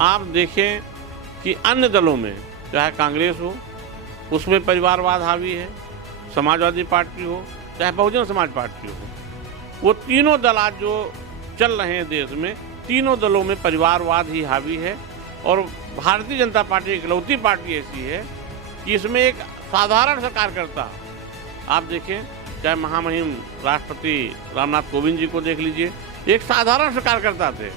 आप देखें कि अन्य दलों में, चाहे कांग्रेस हो, उसमें परिवारवाद हावी है, समाजवादी पार्टी हो, चाहे बहुजन समाज पार्टी हो, वो तीनों दल आज जो चल रहे हैं देश में, तीनों दलों में परिवारवाद ही हावी है। और भारतीय जनता पार्टी इकलौती पार्टी ऐसी है कि इसमें एक साधारण सा कार्यकर्ता, आप देखें, चाहे महामहिम राष्ट्रपति रामनाथ कोविंद जी को देख लीजिए, एक साधारण से कार्यकर्ता थे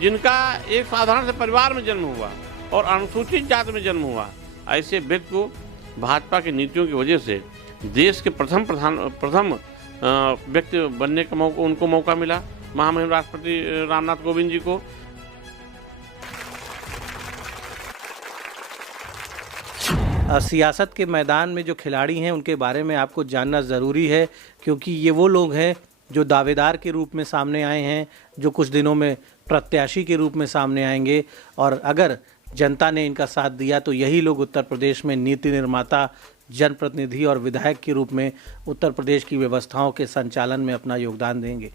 जिनका एक साधारण से परिवार में जन्म हुआ और अनुसूचित जाति में जन्म हुआ। ऐसे व्यक्ति को भाजपा की नीतियों की वजह से देश के प्रथम व्यक्ति बनने का उनको मौका मिला, महामहिम राष्ट्रपति रामनाथ कोविंद जी को। सियासत के मैदान में जो खिलाड़ी हैं उनके बारे में आपको जानना ज़रूरी है, क्योंकि ये वो लोग हैं जो दावेदार के रूप में सामने आए हैं, जो कुछ दिनों में प्रत्याशी के रूप में सामने आएंगे। और अगर जनता ने इनका साथ दिया तो यही लोग उत्तर प्रदेश में नीति निर्माता, जनप्रतिनिधि और विधायक के रूप में उत्तर प्रदेश की व्यवस्थाओं के संचालन में अपना योगदान देंगे।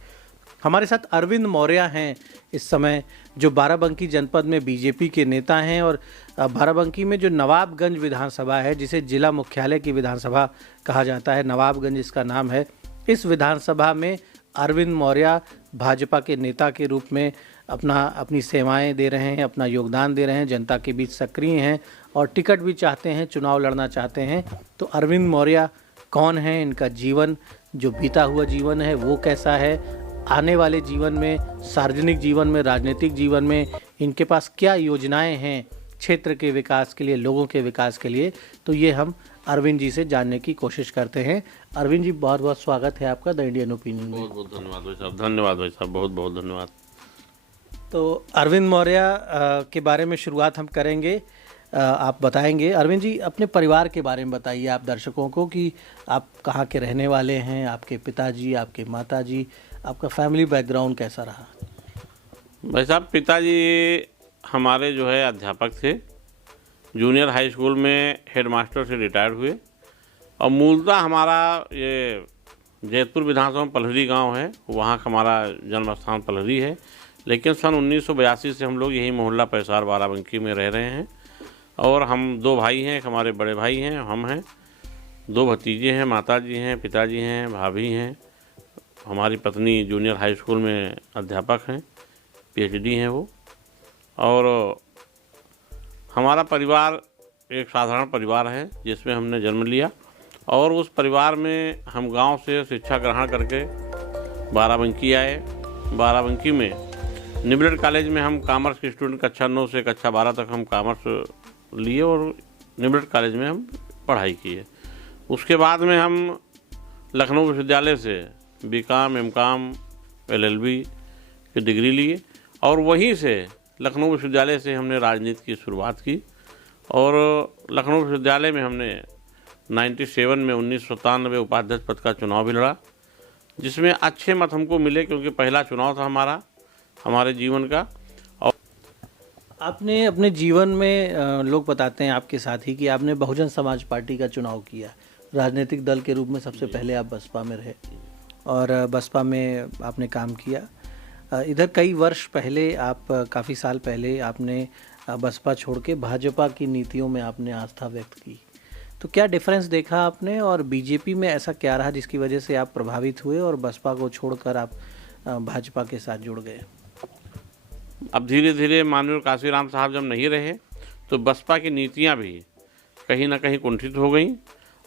हमारे साथ अरविंद मौर्य हैं इस समय, जो बाराबंकी जनपद में बीजेपी के नेता हैं। और बाराबंकी में जो नवाबगंज विधानसभा है, जिसे जिला मुख्यालय की विधानसभा कहा जाता है, नवाबगंज इसका नाम है, इस विधानसभा में अरविंद मौर्य भाजपा के नेता के रूप में अपनी सेवाएं दे रहे हैं, अपना योगदान दे रहे हैं, जनता के बीच सक्रिय हैं और टिकट भी चाहते हैं, चुनाव लड़ना चाहते हैं। तो अरविंद मौर्य कौन है, इनका जीवन, जो बीता हुआ जीवन है वो कैसा है, आने वाले जीवन में, सार्वजनिक जीवन में, राजनीतिक जीवन में इनके पास क्या योजनाएं हैं क्षेत्र के विकास के लिए, लोगों के विकास के लिए, तो ये हम अरविंद जी से जानने की कोशिश करते हैं। अरविंद जी, बहुत बहुत स्वागत है आपका द इंडियन ओपिनियन में। बहुत बहुत धन्यवाद भाई साहब। धन्यवाद भाई साहब, बहुत बहुत धन्यवाद। तो अरविंद मौर्य के बारे में शुरुआत हम करेंगे। आप बताएंगे अरविंद जी, अपने परिवार के बारे में बताइए आप दर्शकों को कि आप कहाँ के रहने वाले हैं, आपके पिताजी, आपके माताजी, आपका फैमिली बैकग्राउंड कैसा रहा? भाई साहब, पिताजी हमारे जो है अध्यापक थे, जूनियर हाई स्कूल में हेडमास्टर से रिटायर हुए। और मूलतः हमारा ये जैतपुर विधानसभा में पलहरी गांव है, वहाँ का हमारा जन्म स्थान पलहरी है। लेकिन सन 1982 से हम लोग यही मोहल्ला पैसार बाराबंकी में रह रहे हैं। और हम दो भाई हैं, एक हमारे बड़े भाई हैं, हम हैं, दो भतीजे हैं, माताजी हैं, पिताजी हैं, भाभी हैं, हमारी पत्नी जूनियर हाई स्कूल में अध्यापक हैं, PhD हैं वो। और हमारा परिवार एक साधारण परिवार है जिसमें हमने जन्म लिया। और उस परिवार में हम गांव से शिक्षा ग्रहण करके बाराबंकी आए। बाराबंकी में निबलड कॉलेज में हम कॉमर्स के स्टूडेंट, कक्षा 9 से कक्षा 12 तक हम कॉमर्स लिए और निबलड कॉलेज में हम पढ़ाई किए। उसके बाद में हम लखनऊ विश्वविद्यालय से BCom, MCom, LLB की डिग्री लिए और वहीं से लखनऊ विश्वविद्यालय से हमने राजनीति की शुरुआत की। और लखनऊ विश्वविद्यालय में हमने 97 में 1997 उपाध्यक्ष पद का चुनाव भी लड़ा, जिसमें अच्छे मत हमको मिले क्योंकि पहला चुनाव था हमारे जीवन का। और आपने अपने जीवन में, लोग बताते हैं आपके साथ ही, कि आपने बहुजन समाज पार्टी का चुनाव किया, राजनीतिक दल के रूप में सबसे पहले आप बसपा में रहे और बसपा में आपने काम किया। इधर कई वर्ष पहले, आप काफ़ी साल पहले आपने बसपा छोड़ के भाजपा की नीतियों में आपने आस्था व्यक्त की। तो क्या डिफरेंस देखा आपने, और बीजेपी में ऐसा क्या रहा जिसकी वजह से आप प्रभावित हुए और बसपा को छोड़कर आप भाजपा के साथ जुड़ गए? अब धीरे धीरे माननीय काशीराम साहब जब नहीं रहे तो बसपा की नीतियां भी कहीं ना कहीं कुंठित हो गई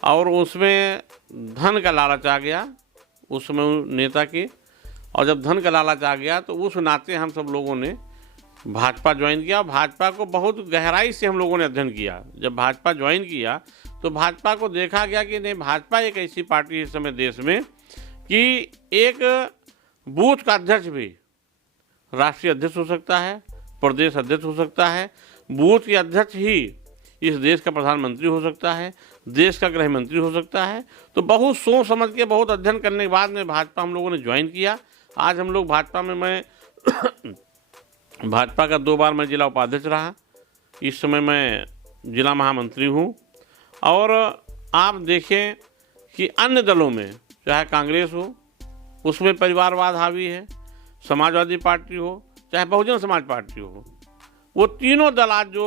और उसमें धन का लालच आ गया उस समय नेता की। और जब धन का लालच आ गया तो उस नाते हम सब लोगों ने भाजपा ज्वाइन किया। भाजपा को बहुत गहराई से हम लोगों ने अध्ययन किया। जब भाजपा ज्वाइन किया तो भाजपा को देखा गया कि नहीं, भाजपा एक ऐसी पार्टी है इस समय देश में कि एक बूथ का अध्यक्ष भी राष्ट्रीय अध्यक्ष हो सकता है, प्रदेश अध्यक्ष हो सकता है, बूथ के अध्यक्ष ही इस देश का प्रधानमंत्री हो सकता है, देश का गृह मंत्री हो सकता है। तो बहुत सोच समझ के, बहुत अध्ययन करने के बाद में भाजपा हम लोगों ने ज्वाइन किया। आज हम लोग भाजपा में, मैं भाजपा का 2 बार मैं जिला उपाध्यक्ष रहा, इस समय मैं जिला महामंत्री हूँ। और आप देखें कि अन्य दलों में, चाहे कांग्रेस हो, उसमें परिवारवाद हावी है, समाजवादी पार्टी हो, चाहे बहुजन समाज पार्टी हो, वो तीनों दल आज जो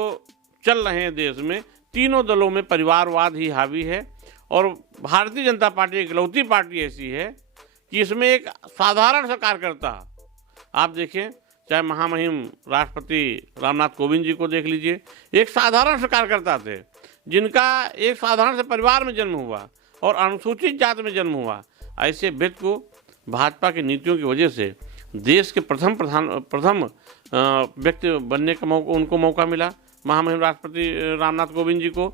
चल रहे हैं देश में, तीनों दलों में परिवारवाद ही हावी है। और भारतीय जनता पार्टी इकलौती पार्टी ऐसी है कि इसमें एक साधारण सा कार्यकर्ता, आप देखें चाहे महामहिम राष्ट्रपति रामनाथ कोविंद जी को देख लीजिए, एक साधारण से कार्यकर्ता थे जिनका एक साधारण से परिवार में जन्म हुआ और अनुसूचित जाति में जन्म हुआ। ऐसे व्यक्ति को भाजपा की नीतियों की वजह से देश के प्रथम व्यक्ति बनने का उनको मौका मिला, महामहिम राष्ट्रपति रामनाथ कोविंद जी को।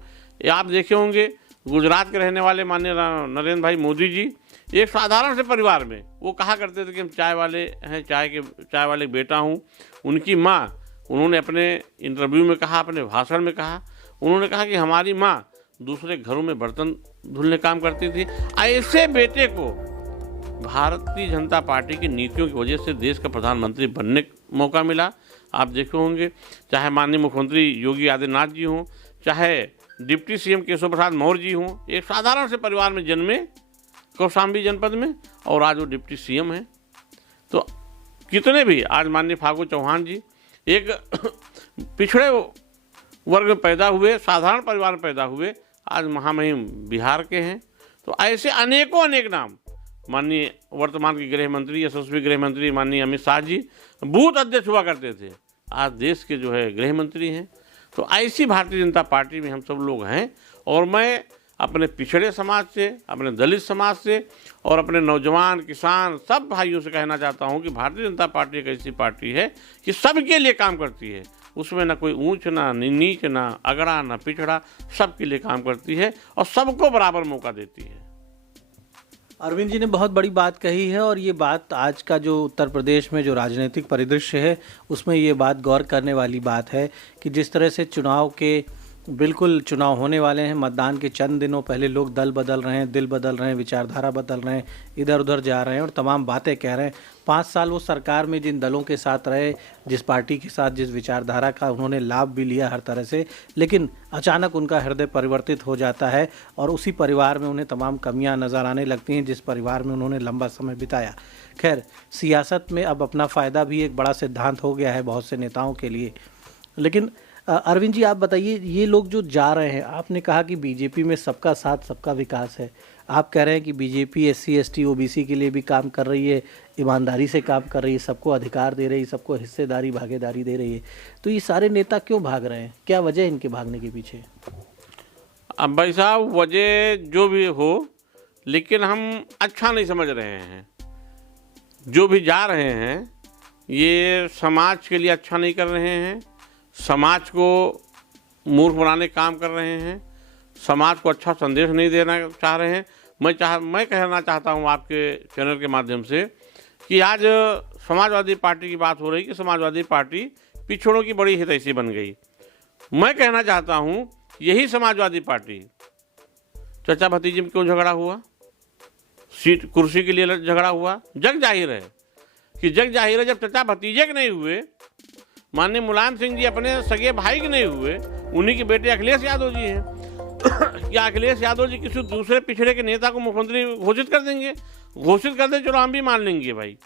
आप देखे होंगे गुजरात के रहने वाले माननीय नरेंद्र भाई मोदी जी, एक साधारण से परिवार में वो कहा करते थे कि हम चाय वाले हैं, चाय वाले बेटा हूँ। उनकी माँ, उन्होंने अपने इंटरव्यू में कहा, अपने भाषण में कहा, उन्होंने कहा कि हमारी माँ दूसरे घरों में बर्तन धुलने काम करती थी। ऐसे बेटे को भारतीय जनता पार्टी की नीतियों की वजह से देश का प्रधानमंत्री बनने का मौका मिला। आप देखे होंगे चाहे माननीय मुख्यमंत्री योगी आदित्यनाथ जी हों, चाहे डिप्टी सीएम केशव प्रसाद मौर्य जी हों, एक साधारण से परिवार में जन्मे कौशाम्बी जनपद में, और आज वो डिप्टी सीएम हैं। तो कितने भी आज माननीय फागू चौहान जी एक पिछड़े वर्ग में पैदा हुए, साधारण परिवार में पैदा हुए, आज महामहिम बिहार के हैं। तो ऐसे अनेक नाम, माननीय वर्तमान के गृह मंत्री, यशस्वी गृह मंत्री माननीय अमित शाह जी बूथ अध्यक्ष हुआ करते थे, आज देश के जो है गृह मंत्री हैं। तो ऐसी भारतीय जनता पार्टी में हम सब लोग हैं। और मैं अपने पिछड़े समाज से, अपने दलित समाज से और अपने नौजवान, किसान, सब भाइयों से कहना चाहता हूं कि भारतीय जनता पार्टी एक ऐसी पार्टी है कि सबके लिए काम करती है। उसमें ना कोई ऊंच, ना नीच, ना अगड़ा, ना पिछड़ा, सबके लिए काम करती है और सबको बराबर मौका देती है। अरविंद जी ने बहुत बड़ी बात कही है, और ये बात आज का जो उत्तर प्रदेश में जो राजनीतिक परिदृश्य है उसमें ये बात गौर करने वाली बात है कि जिस तरह से चुनाव होने वाले हैं, मतदान के चंद दिनों पहले लोग दल बदल रहे हैं, दिल बदल रहे हैं, विचारधारा बदल रहे हैं, इधर उधर जा रहे हैं और तमाम बातें कह रहे हैं। 5 साल वो सरकार में जिन दलों के साथ रहे, जिस पार्टी के साथ, जिस विचारधारा का उन्होंने लाभ भी लिया हर तरह से, लेकिन अचानक उनका हृदय परिवर्तित हो जाता है और उसी परिवार में उन्हें तमाम कमियां नज़र आने लगती हैं जिस परिवार में उन्होंने लंबा समय बिताया। खैर, सियासत में अब अपना फ़ायदा भी एक बड़ा सिद्धांत हो गया है बहुत से नेताओं के लिए। लेकिन अरविंद जी, आप बताइए, ये लोग जो जा रहे हैं, आपने कहा कि बीजेपी में सबका साथ सबका विकास है, आप कह रहे हैं कि बीजेपी SC ST OBC के लिए भी काम कर रही है, ईमानदारी से काम कर रही है, सबको अधिकार दे रही है, सबको हिस्सेदारी भागीदारी दे रही है, तो ये सारे नेता क्यों भाग रहे हैं? क्या वजह है इनके भागने के पीछे? अब भाई साहब, वजह जो भी हो, लेकिन हम अच्छा नहीं समझ रहे हैं। जो भी जा रहे हैं ये समाज के लिए अच्छा नहीं कर रहे हैं, समाज को मूर्ख बनाने काम कर रहे हैं, समाज को अच्छा संदेश नहीं देना चाह रहे हैं। मैं कहना चाहता हूं आपके चैनल के माध्यम से कि आज समाजवादी पार्टी की बात हो रही कि समाजवादी पार्टी पिछड़ों की बड़ी हितैषी बन गई। मैं कहना चाहता हूं यही समाजवादी पार्टी, चाचा भतीजे में क्यों झगड़ा हुआ, सीट कुर्सी के लिए झगड़ा हुआ, जग जाहिर है जब चाचा भतीजे के नहीं हुए, माननीय मुलायम सिंह जी अपने सगे भाई के नहीं हुए, उन्हीं के बेटे अखिलेश यादव जी हैं। क्या अखिलेश यादव जी किसी दूसरे पिछड़े के नेता को मुख्यमंत्री घोषित कर देंगे? घोषित कर दे, चलो हम भी मान लेंगे भाई,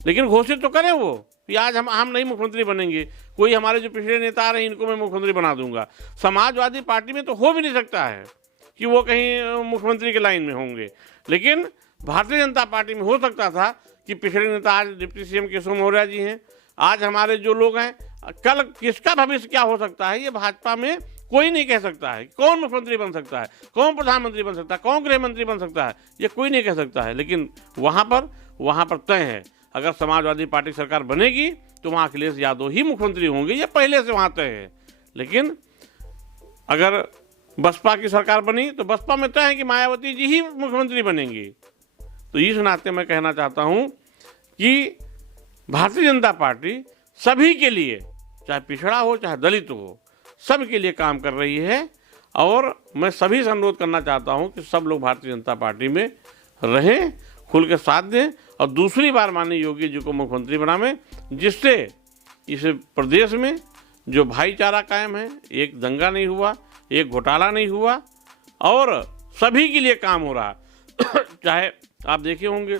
लेकिन घोषित तो करें वो कि आज हम नहीं मुख्यमंत्री बनेंगे, कोई हमारे जो पिछड़े नेता आ रहे हैं इनको मैं मुख्यमंत्री बना दूंगा। समाजवादी पार्टी में तो हो भी नहीं सकता है कि वो कहीं मुख्यमंत्री के लाइन में होंगे, लेकिन भारतीय जनता पार्टी में हो सकता था कि पिछड़े नेता आज डिप्टी सीएम केशव मौर्य जी हैं, आज हमारे जो लोग हैं, कल किसका भविष्य क्या हो सकता है ये भाजपा में कोई नहीं कह सकता है। कौन मुख्यमंत्री बन सकता है, कौन प्रधानमंत्री बन सकता है, कौन गृह मंत्री बन सकता है, ये कोई नहीं कह सकता है। लेकिन वहाँ पर तय है, अगर समाजवादी पार्टी सरकार बनेगी तो वहाँ अखिलेश यादव ही मुख्यमंत्री होंगे, ये पहले से वहाँ तय है। लेकिन अगर बसपा की सरकार बनी तो बसपा में तय है कि मायावती जी ही मुख्यमंत्री बनेंगी। तो इस नाते मैं कहना चाहता हूँ कि भारतीय जनता पार्टी सभी के लिए, चाहे पिछड़ा हो चाहे दलित हो, सबके लिए काम कर रही है। और मैं सभी से अनुरोध करना चाहता हूं कि सब लोग भारतीय जनता पार्टी में रहें, खुल के साथ दें और दूसरी बार माननीय योगी जी को मुख्यमंत्री बनावें, जिससे इस प्रदेश में जो भाईचारा कायम है, एक दंगा नहीं हुआ, एक घोटाला नहीं हुआ और सभी के लिए काम हो रहा। चाहे आप देखे होंगे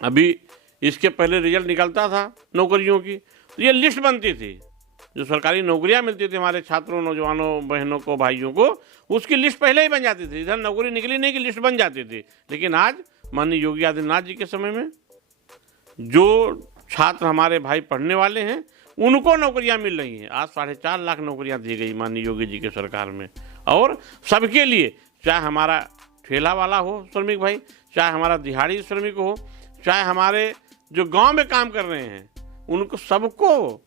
अभी इसके पहले रिजल्ट निकलता था नौकरियों की, तो ये लिस्ट बनती थी, जो सरकारी नौकरियां मिलती थी हमारे छात्रों, नौजवानों, बहनों को, भाइयों को, उसकी लिस्ट पहले ही बन जाती थी। इधर नौकरी निकली नहीं कि लिस्ट बन जाती थी। लेकिन आज माननीय योगी आदित्यनाथ जी के समय में जो छात्र हमारे भाई पढ़ने वाले हैं उनको नौकरियां मिल रही हैं। आज 4.5 लाख नौकरियां दी गई माननीय योगी जी के सरकार में, और सबके लिए, चाहे हमारा ठेला वाला हो श्रमिक भाई, चाहे हमारा दिहाड़ी श्रमिक हो, चाहे हमारे जो गांव में काम कर रहे हैं, उनको सबको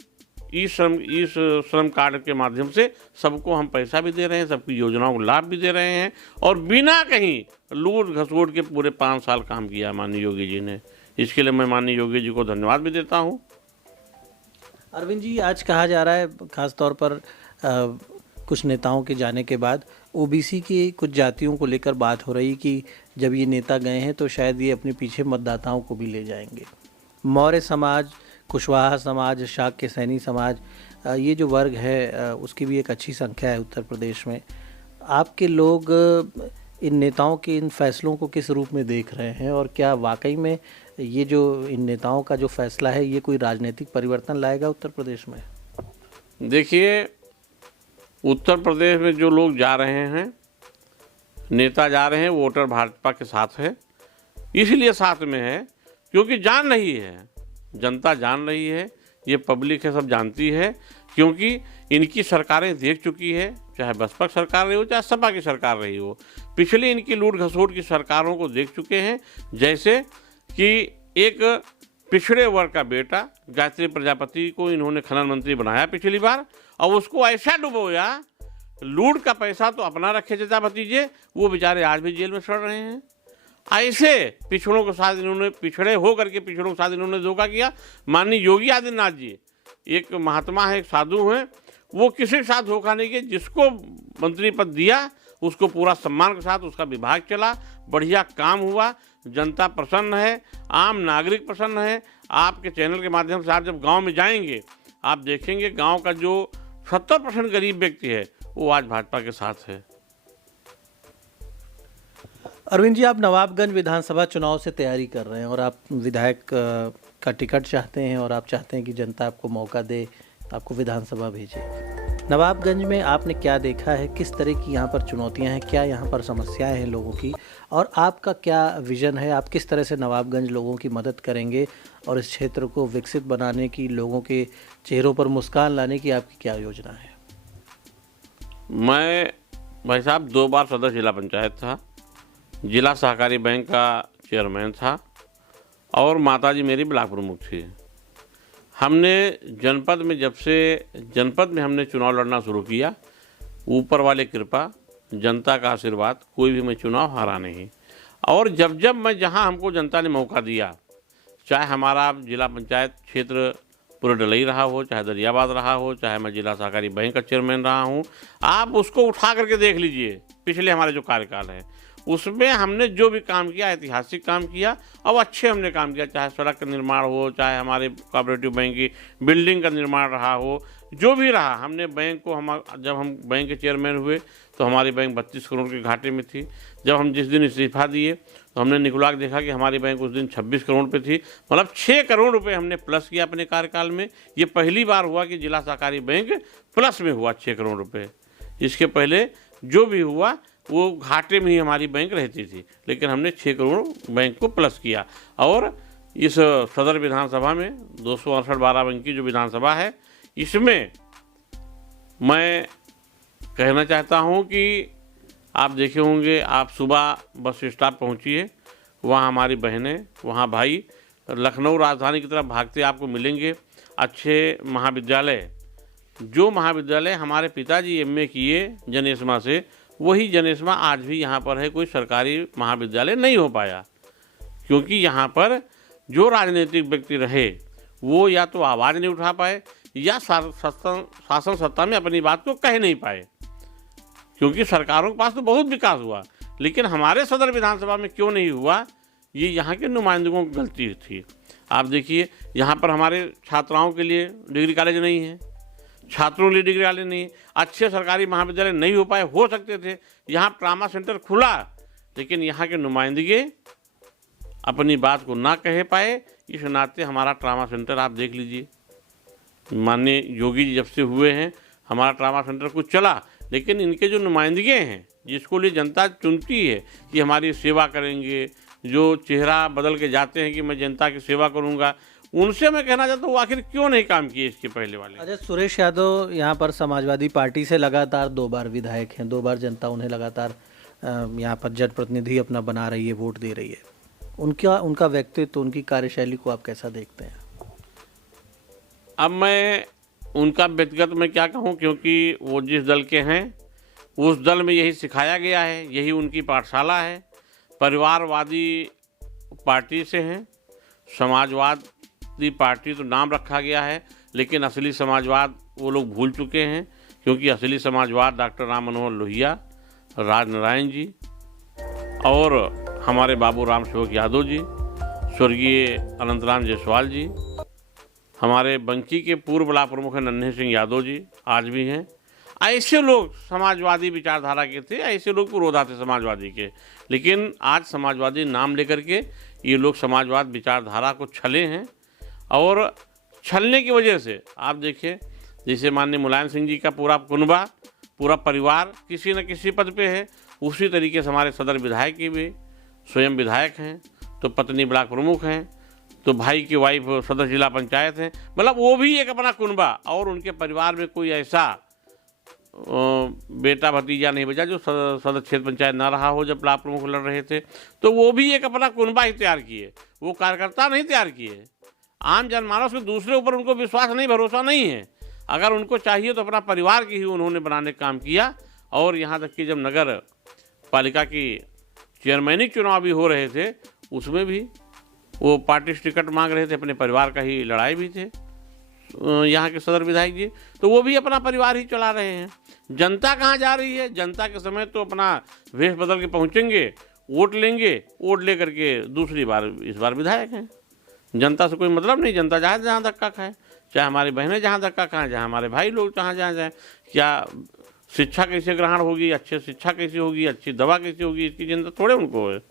इस श्रम कार्ड के माध्यम से सबको हम पैसा भी दे रहे हैं, सबकी योजनाओं को लाभ भी दे रहे हैं, और बिना कहीं लूट घसोट के पूरे 5 साल काम किया माननीय योगी जी ने। इसके लिए मैं माननीय योगी जी को धन्यवाद भी देता हूँ। अरविंद जी, आज कहा जा रहा है खास तौर पर कुछ नेताओं के जाने के बाद ओबीसी की कुछ जातियों को लेकर बात हो रही कि जब ये नेता गए हैं तो शायद ये अपने पीछे मतदाताओं को भी ले जाएंगे। मौर्य समाज, कुशवाहा समाज, शाक्य सैनी समाज, ये जो वर्ग है उसकी भी एक अच्छी संख्या है उत्तर प्रदेश में। आपके लोग इन नेताओं के इन फैसलों को किस रूप में देख रहे हैं, और क्या वाकई में ये जो इन नेताओं का जो फैसला है ये कोई राजनीतिक परिवर्तन लाएगा उत्तर प्रदेश में? देखिए, उत्तर प्रदेश में जो लोग जा रहे हैं, नेता जा रहे हैं, वोटर भाजपा के साथ है। इसलिए साथ में है क्योंकि जान रही है, जनता जान रही है, ये पब्लिक है, सब जानती है, क्योंकि इनकी सरकारें देख चुकी है, चाहे बसपा की सरकार रही हो, चाहे सपा की सरकार रही हो। पिछले इनकी लूट घसोट की सरकारों को देख चुके हैं। जैसे कि एक पिछड़े वर्ग का बेटा गायत्री प्रजापति को इन्होंने खनन मंत्री बनाया पिछली बार, और उसको ऐसा डुबोया, लूट का पैसा तो अपना रखे चाचा भतीजे, वो बेचारे आज भी जेल में सड़ रहे हैं। ऐसे पिछड़ों के साथ इन्होंने, पिछड़े हो करके पिछड़ों के साथ इन्होंने धोखा किया। माननीय योगी आदित्यनाथ जी एक महात्मा है, एक साधु हैं, वो किसी के साथ धोखा नहीं किया। जिसको मंत्री पद दिया उसको पूरा सम्मान के साथ उसका विभाग चला, बढ़िया काम हुआ, जनता प्रसन्न है, आम नागरिक प्रसन्न है। आपके चैनल के माध्यम से आप जब गांव में जाएंगे, आप देखेंगे गांव का जो 70% गरीब व्यक्ति है वो आज भाजपा के साथ है। अरविंद जी, आप नवाबगंज विधानसभा चुनाव से तैयारी कर रहे हैं और आप विधायक का टिकट चाहते हैं, और आप चाहते हैं कि जनता आपको मौका दे, आपको विधानसभा भेजे। नवाबगंज में आपने क्या देखा है, किस तरह की यहाँ पर चुनौतियाँ हैं, क्या यहाँ पर समस्याएं हैं लोगों की, और आपका क्या विज़न है? आप किस तरह से नवाबगंज लोगों की मदद करेंगे और इस क्षेत्र को विकसित बनाने की, लोगों के चेहरों पर मुस्कान लाने की आपकी क्या योजना है? मैं भाई साहब 2 बार सदस्य जिला पंचायत था, जिला सहकारी बैंक का चेयरमैन था, और माताजी मेरी ब्लॉक प्रमुख थी। हमने जनपद में, जब से जनपद में हमने चुनाव लड़ना शुरू किया, ऊपर वाले कृपा, जनता का आशीर्वाद, कोई भी मैं चुनाव हारा नहीं। और जब जब मैं, जहां हमको जनता ने मौका दिया, चाहे हमारा जिला पंचायत क्षेत्र पूरा डलई रहा हो, चाहे दरियाबाद रहा हो, चाहे मैं जिला सहकारी बैंक का चेयरमैन रहा हूं, आप उसको उठा करके देख लीजिए। पिछले हमारे जो कार्यकाल है उसमें हमने जो भी काम किया, ऐतिहासिक काम किया, और अच्छे हमने काम किया। चाहे सड़क का निर्माण हो, चाहे हमारे कोऑपरेटिव बैंक की बिल्डिंग का निर्माण रहा हो, जो भी रहा, हमने बैंक को, जब हम बैंक के चेयरमैन हुए तो हमारी बैंक 32 करोड़ के घाटे में थी। जब हम जिस दिन इस्तीफा दिए तो हमने निकला के देखा कि हमारी बैंक उस दिन 26 करोड़ पे थी। मतलब 6 करोड़ रुपए हमने प्लस किया अपने कार्यकाल में। ये पहली बार हुआ कि जिला सहकारी बैंक प्लस में हुआ 6 करोड़ रुपये। इसके पहले जो भी हुआ वो घाटे में ही हमारी बैंक रहती थी, लेकिन हमने 6 करोड़ बैंक को प्लस किया। और इस सदर विधानसभा में 268-12 बैंक की जो विधानसभा है, इसमें मैं कहना चाहता हूं कि आप देखे होंगे, आप सुबह बस स्टॉप पहुंचिए, वहां हमारी बहनें, वहां भाई लखनऊ राजधानी की तरफ भागते आपको मिलेंगे। अच्छे महाविद्यालय, जो महाविद्यालय हमारे पिताजी एमए किए जनेस्मा से, वही जनेस्मा आज भी यहाँ पर है। कोई सरकारी महाविद्यालय नहीं हो पाया, क्योंकि यहाँ पर जो राजनीतिक व्यक्ति रहे वो या तो आवाज़ नहीं उठा पाए, या शासन सत्ता में अपनी बात को कह नहीं पाए। क्योंकि सरकारों के पास तो बहुत विकास हुआ, लेकिन हमारे सदर विधानसभा में क्यों नहीं हुआ, ये यहाँ के नुमाइंदों की गलती थी। आप देखिए, यहाँ पर हमारे छात्राओं के लिए डिग्री कॉलेज नहीं है, छात्रों के लिए डिग्री कॉलेज नहीं है, अच्छे सरकारी महाविद्यालय नहीं हो पाए। हो सकते थे, यहाँ ट्रामा सेंटर खुला, लेकिन यहाँ के नुमाइंदगे अपनी बात को ना कह पाए। इस नाते हमारा ट्रामा सेंटर आप देख लीजिए, माननीय योगी जी जब से हुए हैं हमारा ट्रामा सेंटर कुछ चला, लेकिन इनके जो नुमाइंदगे हैं जिसको लिए जनता चुनती है कि हमारी सेवा करेंगे, जो चेहरा बदल के जाते हैं कि मैं जनता की सेवा करूंगा, उनसे मैं कहना चाहता हूँ आखिर क्यों नहीं काम किए इसके पहले वाले। अच्छा, सुरेश यादव यहाँ पर समाजवादी पार्टी से लगातार 2 बार विधायक हैं, 2 बार जनता उन्हें लगातार यहाँ पर जनप्रतिनिधि अपना बना रही है, वोट दे रही है। उनका व्यक्तित्व, उनकी कार्यशैली को आप कैसा देखते हैं? अब मैं उनका व्यक्तिगत में क्या कहूँ, क्योंकि वो जिस दल के हैं उस दल में यही सिखाया गया है, यही उनकी पाठशाला है। परिवारवादी पार्टी से हैं, समाजवादी पार्टी तो नाम रखा गया है, लेकिन असली समाजवाद वो लोग भूल चुके हैं, क्योंकि असली समाजवाद डॉक्टर राम मनोहर लोहिया, राजनारायण जी और हमारे बाबू राम सेवक यादव जी, स्वर्गीय अनंतराम जायसवाल जी, हमारे बंकी के पूर्व ब्लॉक प्रमुख हैं नन्हे सिंह यादव जी, आज भी हैं। ऐसे लोग समाजवादी विचारधारा के थे, ऐसे लोग पुरोधा थे समाजवादी के, लेकिन आज समाजवादी नाम लेकर के ये लोग समाजवाद विचारधारा को छले हैं। और छलने की वजह से आप देखिए, जैसे माननीय मुलायम सिंह जी का पूरा कुनबा, पूरा परिवार किसी न किसी पद पे है, उसी तरीके से हमारे सदर विधायक की भी स्वयं विधायक हैं, तो पत्नी ब्लॉक प्रमुख हैं, तो भाई की वाइफ सदर जिला पंचायत हैं, मतलब वो भी एक अपना कुनबा। और उनके परिवार में कोई ऐसा बेटा भतीजा नहीं बचा जो सदर क्षेत्र पंचायत ना रहा हो जब ब्लॉक प्रमुख लड़ रहे थे, तो वो भी एक अपना कुनबा ही तैयार किए, वो कार्यकर्ता नहीं तैयार किए। आम जनमानस के दूसरे ऊपर उनको विश्वास नहीं, भरोसा नहीं है। अगर उनको चाहिए तो अपना परिवार की ही उन्होंने बनाने का काम किया। और यहाँ तक कि जब नगर पालिका की चेयरमैनी चुनाव भी हो रहे थे, उसमें भी वो पार्टी से टिकट मांग रहे थे, अपने परिवार का ही लड़ाई भी थे यहाँ के सदर विधायक जी, तो वो भी अपना परिवार ही चला रहे हैं। जनता कहाँ जा रही है? जनता के समय तो अपना वेश बदल के पहुँचेंगे, वोट लेंगे, वोट ले करके दूसरी बार इस बार विधायक हैं। जनता से कोई मतलब नहीं, जनता चाहे जहाँ धक्का खाए, चाहे हमारी बहनें जहाँ धक्का खाएँ, चाहे हमारे भाई लोग जहाँ जाएँ। क्या शिक्षा कैसे ग्रहण होगी, अच्छी शिक्षा कैसी होगी, अच्छी दवा कैसी होगी, इसकी चिंता थोड़े उनको है।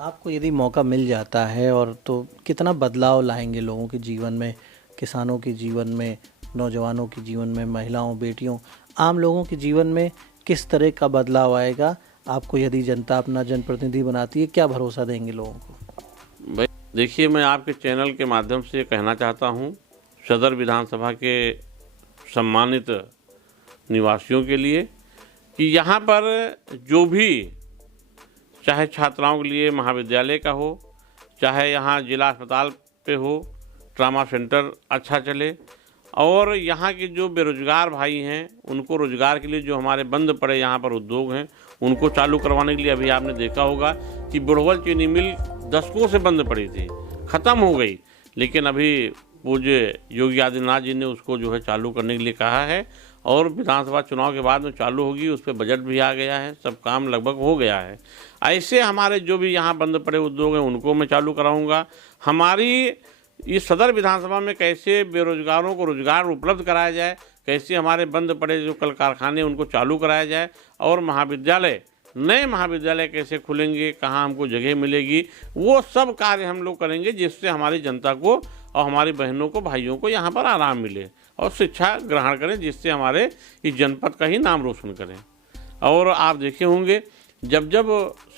आपको यदि मौका मिल जाता है और तो कितना बदलाव लाएंगे लोगों के जीवन में, किसानों के जीवन में, नौजवानों के जीवन में, महिलाओं, बेटियों, आम लोगों के जीवन में किस तरह का बदलाव आएगा? आपको यदि जनता अपना जनप्रतिनिधि बनाती है, क्या भरोसा देंगे लोगों को? भाई देखिए, मैं आपके चैनल के माध्यम से कहना चाहता हूँ सदर विधानसभा के सम्मानित निवासियों के लिए कि यहाँ पर जो भी, चाहे छात्राओं के लिए महाविद्यालय का हो, चाहे यहाँ जिला अस्पताल पे हो, ट्रामा सेंटर अच्छा चले, और यहाँ के जो बेरोजगार भाई हैं उनको रोजगार के लिए जो हमारे बंद पड़े यहाँ पर उद्योग हैं उनको चालू करवाने के लिए, अभी आपने देखा होगा कि बुढ़वल चीनी मिल दशकों से बंद पड़ी थी, ख़त्म हो गई, लेकिन अभी पूज्य योगी आदित्यनाथ जी ने उसको जो है चालू करने के लिए कहा है, और विधानसभा चुनाव के बाद में चालू होगी। उस पर बजट भी आ गया है, सब काम लगभग हो गया है। ऐसे हमारे जो भी यहाँ बंद पड़े उद्योग हैं उनको मैं चालू कराऊंगा। हमारी इस सदर विधानसभा में कैसे बेरोजगारों को रोजगार उपलब्ध कराया जाए, कैसे हमारे बंद पड़े जो कल कारखाने उनको चालू कराया जाए, और महाविद्यालय, नए महाविद्यालय कैसे खुलेंगे, कहाँ हमको जगह मिलेगी, वो सब कार्य हम लोग करेंगे, जिससे हमारी जनता को और हमारी बहनों को, भाइयों को यहाँ पर आराम मिले और शिक्षा ग्रहण करें, जिससे हमारे इस जनपद का ही नाम रोशन करें। और आप देखे होंगे जब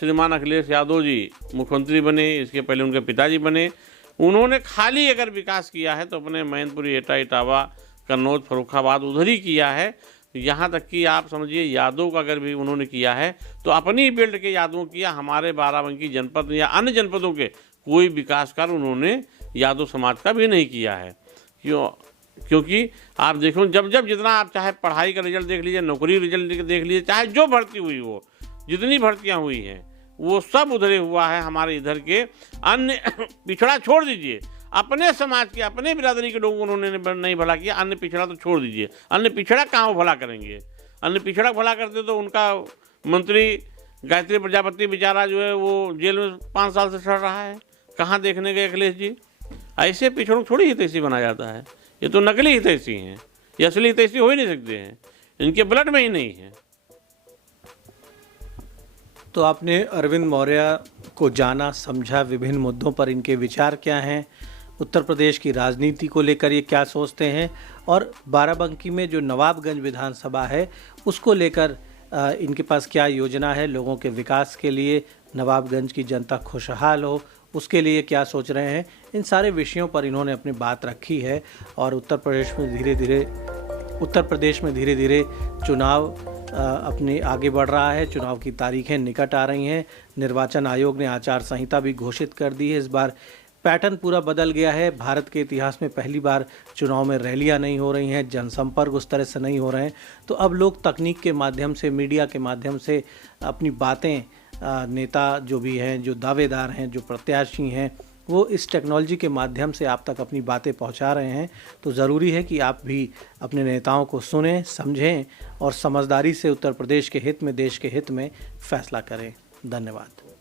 श्रीमान अखिलेश यादव जी मुख्यमंत्री बने, इसके पहले उनके पिताजी बने, उन्होंने खाली अगर विकास किया है तो अपने मैनपुरी, एटा, इटावा, कन्नौज, फर्रुखाबाद उधर ही किया है। यहाँ तक कि आप समझिए यादव का अगर भी उन्होंने किया है तो अपनी बेल्ट के यादवों किया, हमारे बाराबंकी जनपद या अन्य जनपदों के कोई विकास कार्य उन्होंने यादव समाज का भी नहीं किया है। क्योंकि आप देखो जब जितना आप चाहे पढ़ाई का रिजल्ट देख लीजिए, नौकरी रिजल्ट देख लीजिए, चाहे जो भर्ती हुई हो, जितनी भर्तियाँ हुई हैं वो सब उधरे हुआ है हमारे इधर के अन्य पिछड़ा छोड़ दीजिए, अपने समाज के, अपने बिरादरी के लोगों को उन्होंने नहीं भला किया, अन्य पिछड़ा तो छोड़ दीजिए। अन्य पिछड़ा कहाँ वो भला करेंगे? अन्य पिछड़ा भला करते तो उनका मंत्री गायत्री प्रजापति बेचारा जो है वो जेल में 5 साल से सड़ रहा है, कहाँ देखने गए अखिलेश जी? ऐसे पिछड़ों थोड़ी हितैषी बना जाता है, ये तो नकली हितैषी हैं, ये असली हितैषी हो ही नहीं सकते हैं, इनके ब्लड में ही नहीं है। तो आपने अरविंद मौर्य को जाना, समझा, विभिन्न मुद्दों पर इनके विचार क्या हैं उत्तर प्रदेश की राजनीति को लेकर ये क्या सोचते हैं, और बाराबंकी में जो नवाबगंज विधानसभा है उसको लेकर इनके पास क्या योजना है, लोगों के विकास के लिए, नवाबगंज की जनता खुशहाल हो उसके लिए क्या सोच रहे हैं। इन सारे विषयों पर इन्होंने अपनी बात रखी है। और उत्तर प्रदेश में धीरे धीरे चुनाव अपने आगे बढ़ रहा है। चुनाव की तारीखें निकट आ रही हैं। निर्वाचन आयोग ने आचार संहिता भी घोषित कर दी है। इस बार पैटर्न पूरा बदल गया है। भारत के इतिहास में पहली बार चुनाव में रैलियां नहीं हो रही हैं, जनसंपर्क उस तरह से नहीं हो रहे हैं। तो अब लोग तकनीक के माध्यम से, मीडिया के माध्यम से अपनी बातें, नेता जो भी हैं, जो दावेदार हैं, जो प्रत्याशी हैं, वो इस टेक्नोलॉजी के माध्यम से आप तक अपनी बातें पहुंचा रहे हैं। तो ज़रूरी है कि आप भी अपने नेताओं को सुनें, समझें और समझदारी से उत्तर प्रदेश के हित में, देश के हित में फैसला करें। धन्यवाद।